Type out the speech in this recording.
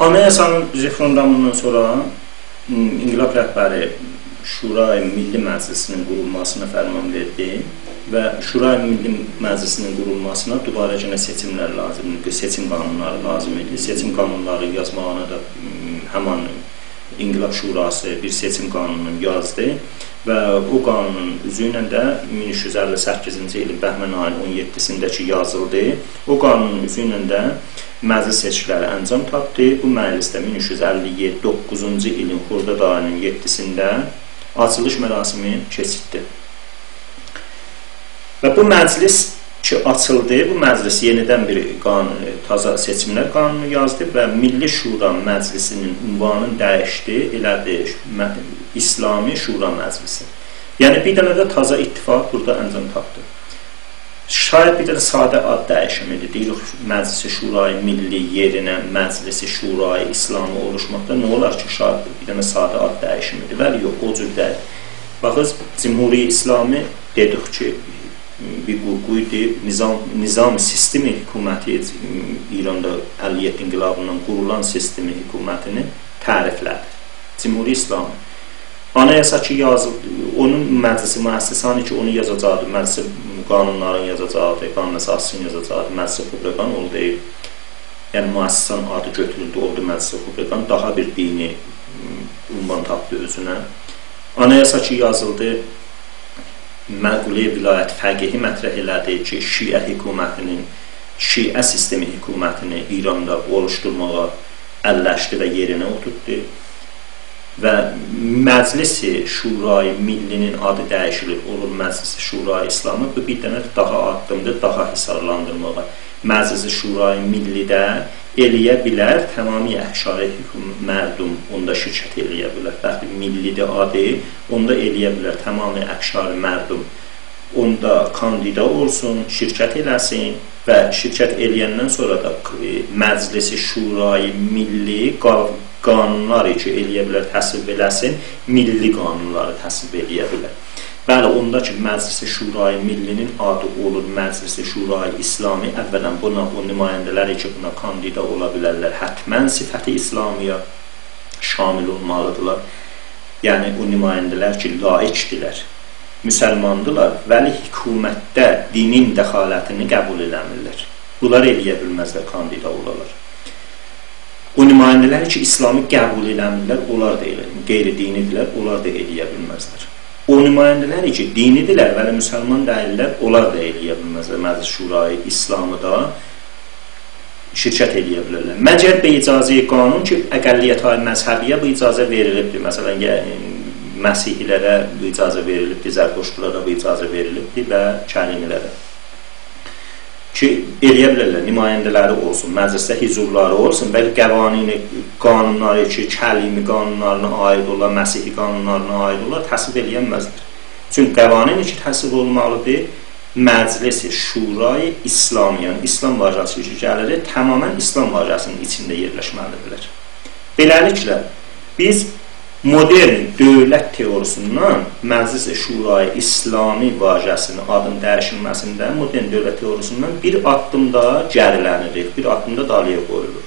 Anayasanın referendumından sonra İnqilab rəhbəri Şura-i Milli Məclisinin qurulmasına fərman verdi və Şura-i Milli Məclisinin qurulmasına dubarəcənə seçimlər lazımdır, seçim qanunları lazım idi. Seçim qanunları yazmağına da həman İnqilab Şurası bir seçim qanununu yazdı və o qanunun üzü ilə də 1358-ci ilin bəhmən ayının 17-sindəki yazıldı. O qanunun üzü ilə də məclis seçkiləri əncam tapdı. Bu məclisdə 1359-cu ilin Xordad ayının 7-sində açılış mərasimi keçirdi. Və bu məclis ki açıldı, bu məclis yenidən bir taza seçimlər qanunu yazdı və Milli Şura Məclisinin ünvanını dəyişdi, elədi İslami Şura Məclisi. Yəni bir dənə də taza ittifaq burada əncam tapdı. Şayət bir dənə sadə ad dəyişimidir, deyirik Məclisi Şurayı Milli yerinə Məclisi Şurayı İslami oluşmaqda nə olar ki, şayət bir dənə sadə ad dəyişimidir, vəli yox, o cür deyil. Baxız, Cümhuri İslami dedik ki, bir qurquydu, nizam sistemi hökuməti İranda 57 inqilabından qurulan sistemi hökumətini təriflədi. Cümhuri İslami. Anayasa ki yazıldı, onun məclisi müəssisani ki onu yazacaqdı, məclisi qanunların yazacaqdı, qanun əsasını yazacaqdı, məclisi publikan oldu. Yəni müəssisən adı götürüldü, oldu məclisi publikan, daha bir dini ünvan tapdı özünə. Anayasa ki yazıldı, Məquliyə vilayət fəqihi mətrəh elədi ki, Şiə hökumətinin, Şiə sistemi hökumətini İranda oluşturmağa əlləşdi və yerinə oturtdu. Və Məclisi Şurayı Millinin adı dəyişilir, olur Məclisi Şurayı İslamı. Bu bir dənə daha addımdır, daha hisarlandırmağa. Məclisi Şurayı Millidə eləyə bilər, tamamilə əhşari mərdum onda şirkət eləyə bilər. Bəxti millidir adı, onda eləyə bilər, tamamilə əhşari mərdum. Onda kandida olsun, şirkət eləsin və şirkət eləyəndən sonra da Məclisi Şurayı Milli qanunları ki, eləyə bilər, təsvib eləsin, milli qanunları təsvib eləyə bilər. Bəli, ondakı Məclisi Şurayı Millinin adı olur Məclisi Şurayı İslami. Əvvələn buna o nümayəndələri ki, buna kandida ola bilərlər, hətmən sifəti İslamiya şamil olmalıdırlar. Yəni, o nümayəndələr ki, laikdirlər, müsəlmandılar, vəli hökumətdə dinin dəxalətini qəbul eləmirlər. Bunlar eləyə bilməzlər, kandida olarlar. O nümayəndələri ki, İslamı qəbul eləmirlər, onlar da qeyri-dinidirlər, onlar da eləyə bilməzlər. O nümayəndələri ki, dinidirlər və müsəlman deyirlər, onlar da eləyə bilməzlər. Məclis Şurayı İslamı da şirkət eləyə bilərlər. Məgər bir icazə qanun ki, əqəlliyyət-i məzhəbiyyə bu icazə verilibdir. Məsələn, Məsihilərə bu icazə verilibdir, Zərqoşlulara bu icazə verilibdir və Kəlimilərə. Ki, eləyə bilərlər, nümayəndələri olsun, məclisdə hizurları olsun, bəli qəvanini, qanunları ki, kəlimi qanunlarına aid olar, Məsihi qanunlarına aid olar, təsvib eləyənməzdir. Çünki qəvanini ki, təsvib olmalıdır, Məclisi Şurayı İslam, yəni İslam vacası ki, gəlir, tamamən İslam vacasının içində yerləşməlidirlər. Beləliklə, biz modern dövlət teorisundan Məclisi Şurayı İslami vacəsinin adın dəyişilməsində modern dövlət teorisundan bir addım da gərilənirik, bir addım da dalıya qoyulur.